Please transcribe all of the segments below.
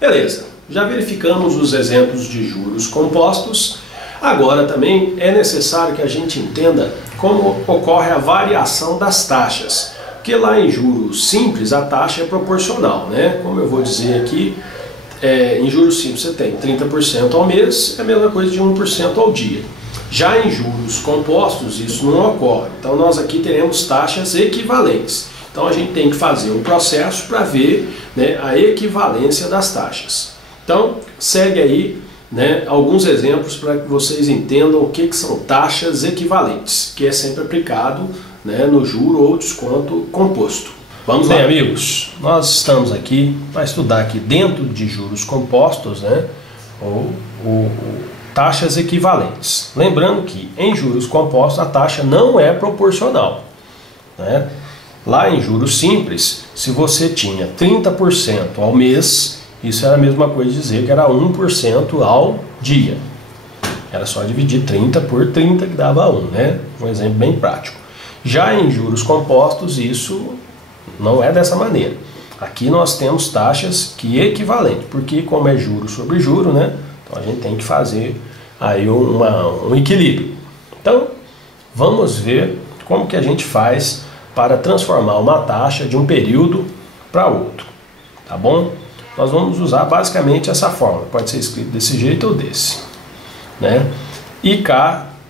Beleza, já verificamos os exemplos de juros compostos. Agora também é necessário que a gente entenda como ocorre a variação das taxas. Porque lá em juros simples a taxa é proporcional, né? Como eu vou dizer aqui, em juros simples você tem 30% ao mês, é a mesma coisa de 1% ao dia. Já em juros compostos isso não ocorre. Então nós aqui teremos taxas equivalentes. Então a gente tem que fazer um processo para ver, né, a equivalência das taxas. Então segue aí, né, alguns exemplos para que vocês entendam o que são taxas equivalentes, que é sempre aplicado, né, no juro ou desconto composto. Vamos lá, amigos. Nós estamos aqui para estudar aqui dentro de juros compostos, né, ou taxas equivalentes. Lembrando que em juros compostos a taxa não é proporcional, né? Lá em juros simples, se você tinha 30% ao mês, isso era a mesma coisa de dizer que era 1% ao dia. Era só dividir 30 por 30 que dava 1, né? Um exemplo bem prático. Já em juros compostos, isso não é dessa maneira. Aqui nós temos taxas que equivalentes, porque como é juro sobre juro, né? Então a gente tem que fazer aí um equilíbrio. Então, vamos ver como que a gente faz para transformar uma taxa de um período para outro, tá bom? Nós vamos usar basicamente essa fórmula, pode ser escrito desse jeito ou desse, né? IK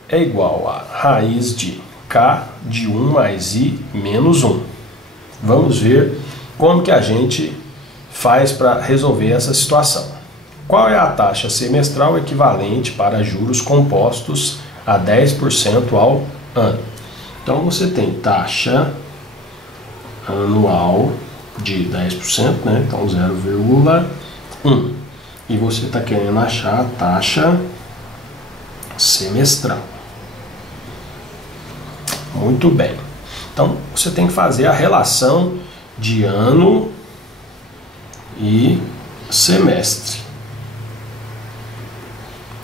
é igual a raiz de K de 1 mais I menos 1. Vamos ver como que a gente faz para resolver essa situação. Qual é a taxa semestral equivalente para juros compostos a 10% ao ano? Então você tem taxa anual de 10%, né? Então 0,1. E você está querendo achar a taxa semestral. Muito bem. Então você tem que fazer a relação de ano e semestre.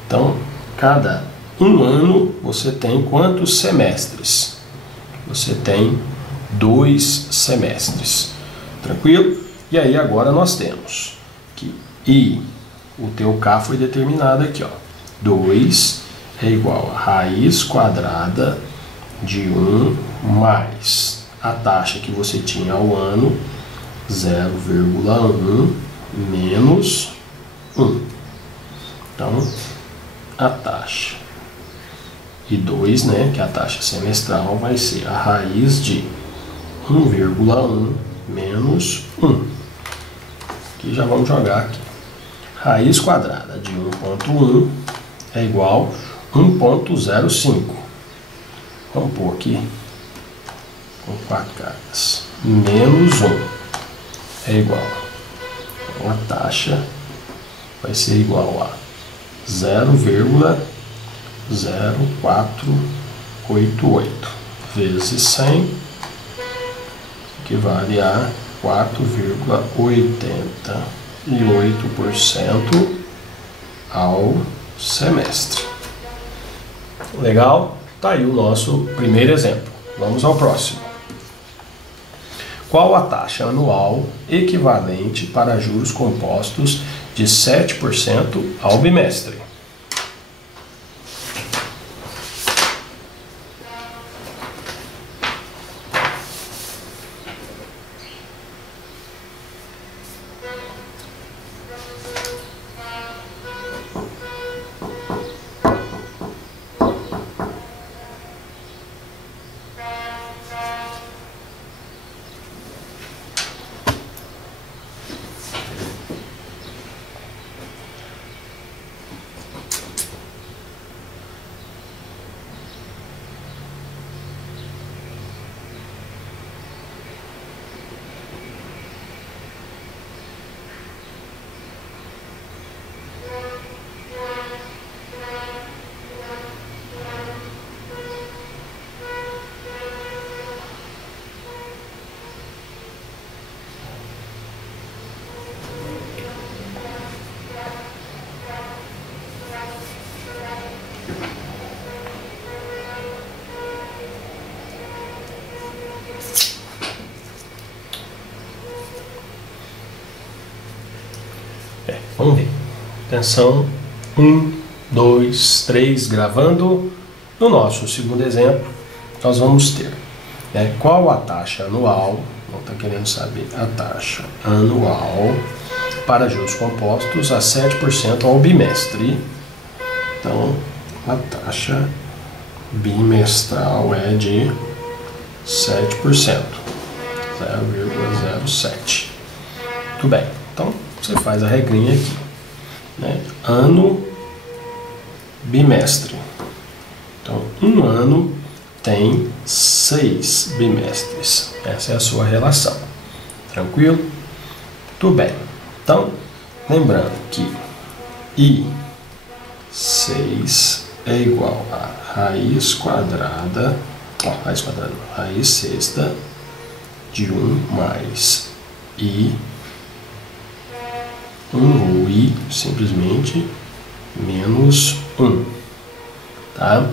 Então, cada um ano você tem quantos semestres? Você tem 2 semestres. Tranquilo? E aí agora nós temos que I, o teu K foi determinado aqui, ó. 2 é igual a raiz quadrada de 1 mais a taxa que você tinha ao ano, 0,1 menos 1. Então, a taxa e 2, né, que é a taxa semestral, vai ser a raiz de 1,1 menos 1. Aqui já vamos jogar aqui. Raiz quadrada de 1,1 é igual a 1,05. Vamos pôr aqui com 4 cargas. Menos 1 é igual. Então a taxa vai ser igual a 0,0488 vezes 100, equivale a 4,88% ao semestre. Legal? Tá aí o nosso primeiro exemplo. Vamos ao próximo. Qual a taxa anual equivalente para juros compostos de 7% ao bimestre? Vamos ver. Atenção. 1, 2, 3, gravando. No nosso segundo exemplo, nós vamos ter qual a taxa anual, não está querendo saber a taxa anual para juros compostos a 7% ao bimestre. Então, a taxa bimestral é de 7%, 0,07. Muito bem, então você faz a regrinha aqui, ano, bimestre. Então, um ano tem 6 bimestres. Essa é a sua relação. Tranquilo? Tudo bem. Então, lembrando que I6 é igual a raiz quadrada, raiz sexta de 1 mais I, ou I simplesmente, menos 1. Tá?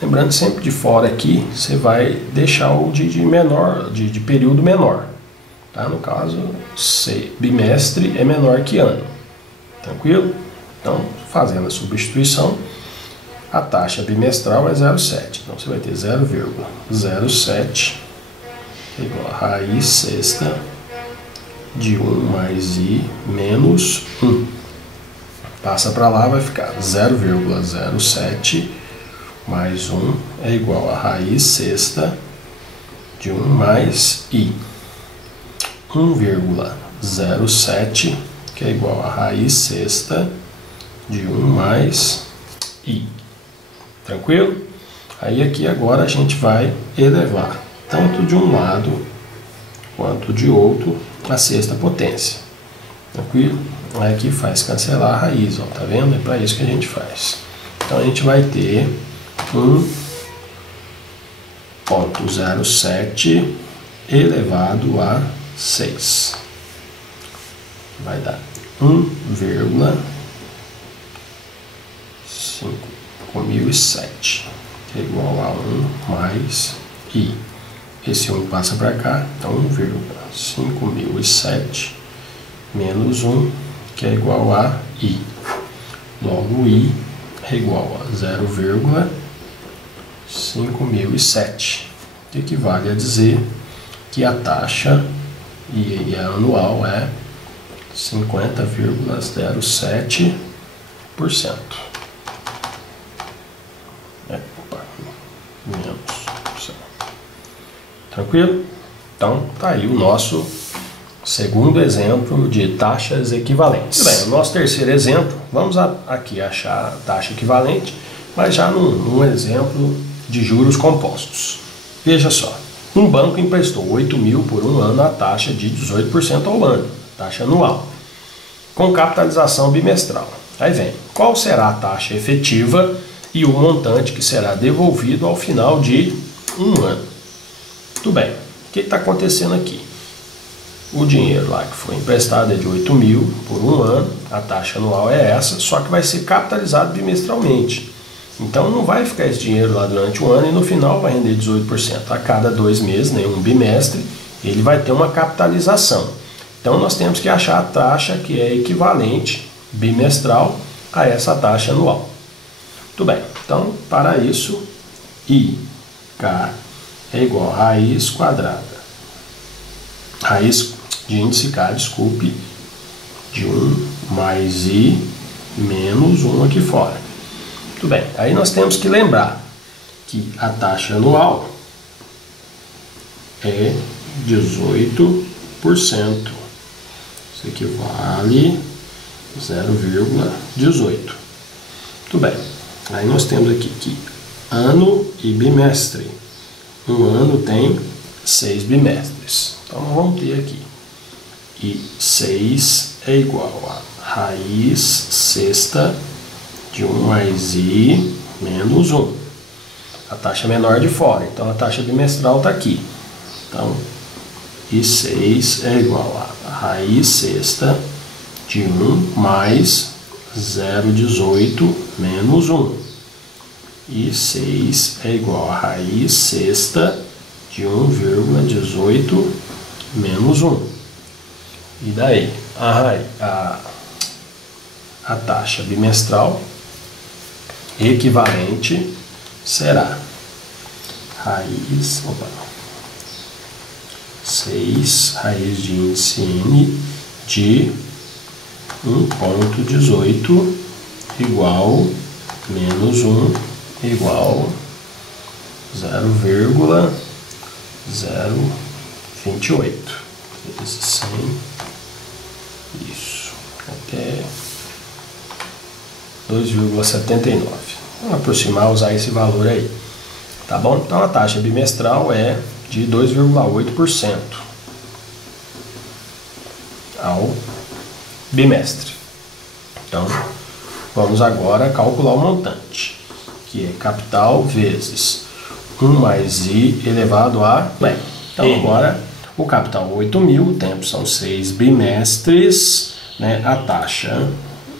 Lembrando sempre de fora aqui, você vai deixar o de período menor. Tá? No caso, bimestre é menor que ano. Tranquilo? Então, fazendo a substituição, a taxa bimestral é 0,7. Então, você vai ter 0,07 igual a raiz sexta de 1 mais I menos 1. Passa para lá, vai ficar 0,07 mais 1 é igual a raiz sexta de 1 mais I. 1,07, que é igual a raiz sexta de 1 mais I. Tranquilo? Aí aqui agora a gente vai elevar tanto de um lado quanto de outro a sexta potência. Tranquilo? Aí aqui faz cancelar a raiz, ó, tá vendo? É para isso que a gente faz. Então a gente vai ter 1,07 elevado a 6. Vai dar 1,5007, que é igual a 1 mais I. Esse 1 passa para cá, então 1,5007 menos 1, que é igual a I. Logo, I é igual a 0,5007, que equivale a dizer que a taxa e a anual é 50,07%. Menos. Tranquilo? Então, tá aí o nosso segundo exemplo de taxas equivalentes. Bem, o nosso terceiro exemplo, vamos aqui achar a taxa equivalente, mas já num exemplo de juros compostos. Veja só, um banco emprestou 8.000 por um ano a taxa de 18% ao ano, taxa anual, com capitalização bimestral. Aí vem, qual será a taxa efetiva e o montante que será devolvido ao final de um ano? Tudo bem, o que está acontecendo aqui? O dinheiro lá que foi emprestado é de 8.000 por um ano, a taxa anual é essa, só que vai ser capitalizado bimestralmente. Então não vai ficar esse dinheiro lá durante um ano e no final vai render 18%. A cada 2 meses, um bimestre, ele vai ter uma capitalização. Então nós temos que achar a taxa que é equivalente bimestral a essa taxa anual. Tudo bem, então para isso, IK é igual a raiz quadrada. Raiz de índice K, desculpe, de 1 mais I menos 1 aqui fora. Muito bem, aí nós temos que lembrar que a taxa anual é 18%. Isso equivale a 0,18. Muito bem, aí nós temos aqui que ano e bimestre. Um ano tem 6 bimestres. Então vamos ter aqui. E 6 é igual a raiz sexta de 1 mais I menos 1. A taxa menor de fora, então a taxa bimestral está aqui. Então, I6 é igual a raiz sexta de 1 mais 0,18 menos 1. I6 é igual a raiz sexta de 1,18 menos 1. E daí? a taxa bimestral equivalente será 6 raiz de índice N de 1,18 igual menos 1 igual 0,028 vezes 100, isso, até 2,79. Vamos aproximar, usar esse valor aí, tá bom? Então a taxa bimestral é de 2,8% ao bimestre. Então vamos agora calcular o montante, que é capital vezes 1 mais I elevado a... Bem, então agora o capital 8.000, o tempo são 6 bimestres, né? A taxa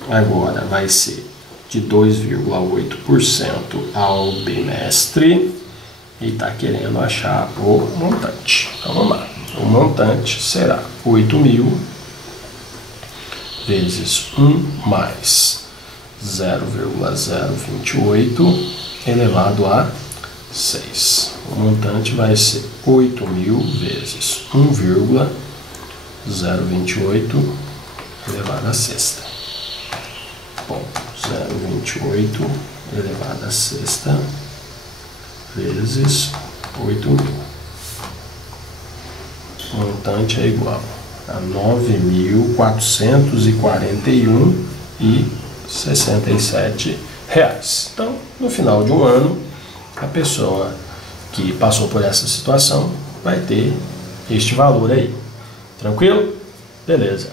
agora vai ser de 2,8% ao bimestre e está querendo achar o montante. Então vamos lá, o montante será 8.000 vezes 1 mais 0,028 elevado a 6. O montante vai ser 8.000 vezes 1,028 elevado a sexta. Bom, 0,28 elevado a sexta vezes 8.000. O montante é igual a 9.441,67 reais. Então, no final de um ano, a pessoa que passou por essa situação vai ter este valor aí. Tranquilo? Beleza.